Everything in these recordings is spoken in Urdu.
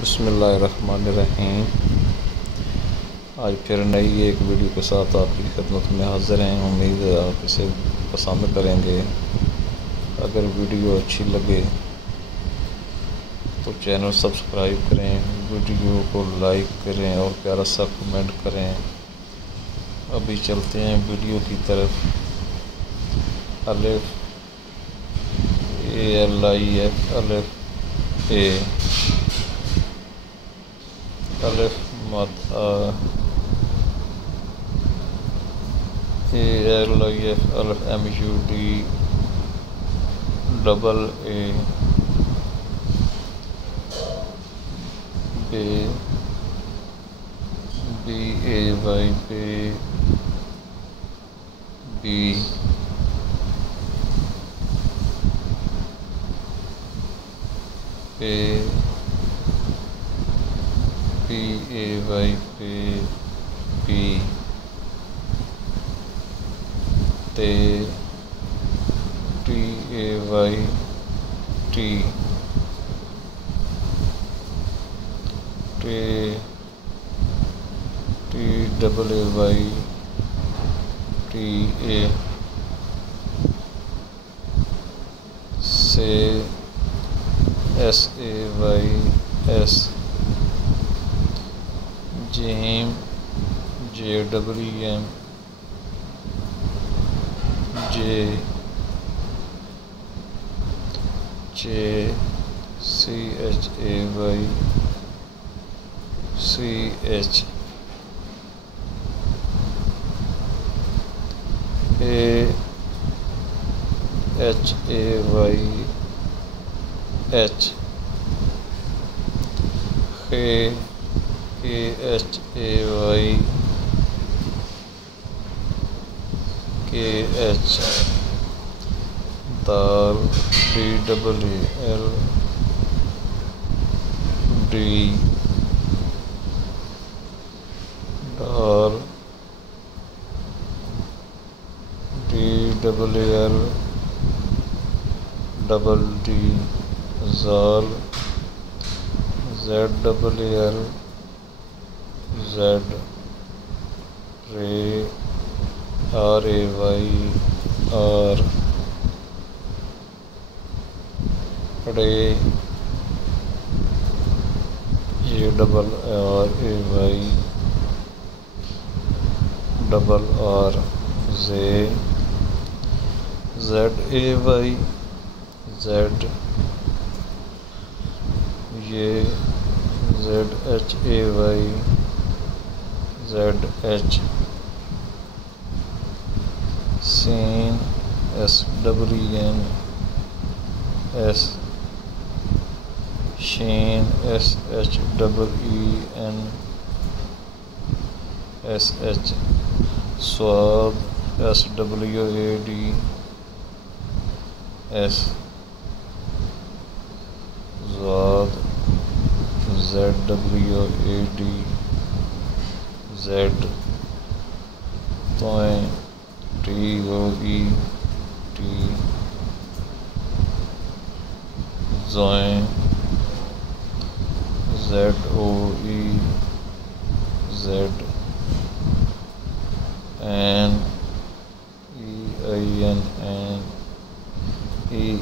بسم اللہ الرحمن الرحیم۔ آج پھر نئی ایک ویڈیو کے ساتھ آپ کی خدمت میں حاضر ہیں۔ امید ہے آپ اسے پسند کریں گے۔ اگر ویڈیو اچھی لگے تو چینل سبسکرائب کریں، ویڈیو کو لائک کریں اور پیارا سا کمنٹ کریں۔ ابھی چلتے ہیں ویڈیو کی طرف۔ الف ALIF الف A الف مد ALIF الف MUD double A B BAY B BAY B TAY TAY SAYS جیم JWM CHAY KH دال DLL دال DLL ڈبل D زال ZLL Z RAY اڑے ڈبل R زے ZAY Z یہ ZHAY ZH سین SWN S شین SHEEN SH سواد SWAD S زواد ZWAD Z توئیں TOET زوئیں ZOE Z این EIN E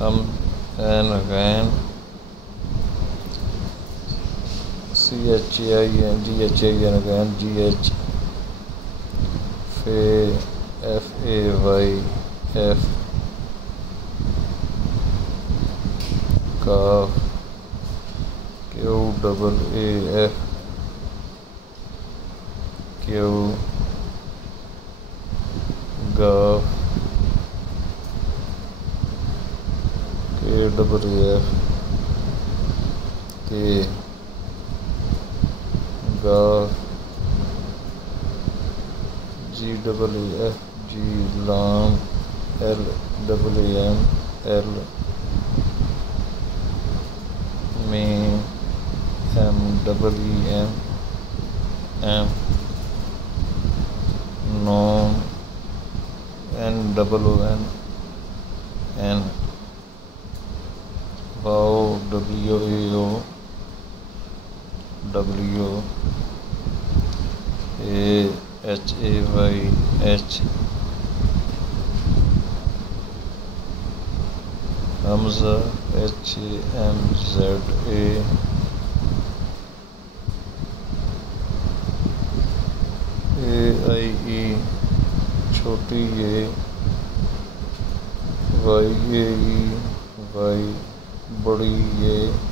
ہم این غین CHAIN GHAN غین GH FAY F کاف QAAF Q golf KAAF K golf GEEF G لام LMM L میم MEEM M نون NON N واؤ WAO WAHAYH حمزہ HAMZA AIE چھوٹی A YAE Y بڑی A